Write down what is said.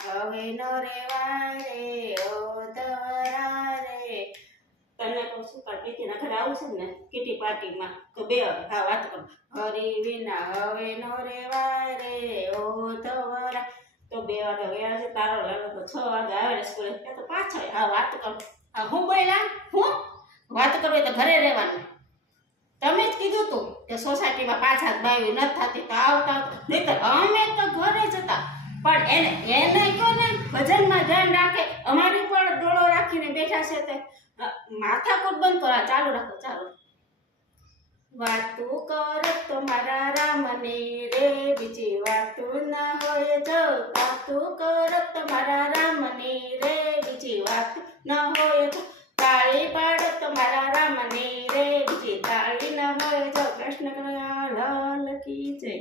હવે નો રેવાય રે ઓ તવરા રે તને કહું છું પણ પીટીના ઘરે આવું છે ને કીટી પાર્ટીમાં તો બે હા વાત કર હરી વિના હવે નો રેવાય રે ઓ તવરા તો 2 વાગે ગયા છે તારો લાલો તો 6 વાગે આવે ને સ્કૂલે તો પાછળ હા વાત કર હા હું બોલ્યા હું વાત કરવી તો ઘરે રહેવાનું તમે જ કીધું તું કે સોસાયટીમાં પાછા બાવી નથી થતી તો આવતા નહીં તો અમે તો ઘરે જ હતા પણ એને કહો ને ભજનમાં ધ્યાન રાખે અમારી પણ ડોળો રાખીને બેઠા છે તે માથાકૂટ બંધ કરો ચાલુ રાખો ચાલુ વાતું કરત મારા રામની રે બીજી વાતું ના હોય જો વાતું કરત મારા રામની રે બીજી વાત ના હોય જો તાળી પાડત મારા રામની રે બીજી તાળી ના હોય જો કૃષ્ણ લાલ કી જય